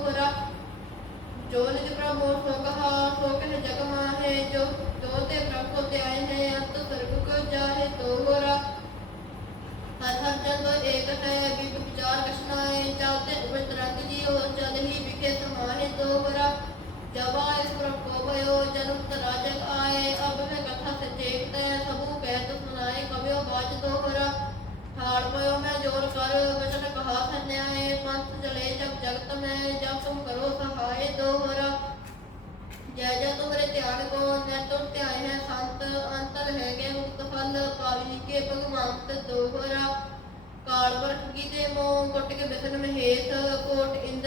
हुरा जो निज प्रभु, सो कहा, सो कह जग माहे। जो जो ते प्रभु ते आए हैं, अंत तो को जाहे तो हुरा। हर हर जन्म एक है विप विचार कृष्णाए जाते उपज रंग जियो, जल ही विखे समाहे तो हुरा। जब आए प्रभु भयो जन्म तराजक आए। अब मैं कथा से देखते हैं, सबू कह तो सुनाए, कवियो बाज तो हुरा। हाड़ भयो, मैं ज़ोर कर, वचन कहा सन्याए ਪਾਵੀ ਕੇ ਭਗਵੰਤ ਦੋਹਰਾ ਕਾਲ ਵਰਖ ਕੀ ਤੇ ਮੋਹ ਕੁੱਟ ਕੇ ਬਿਸਨ ਮਹਿ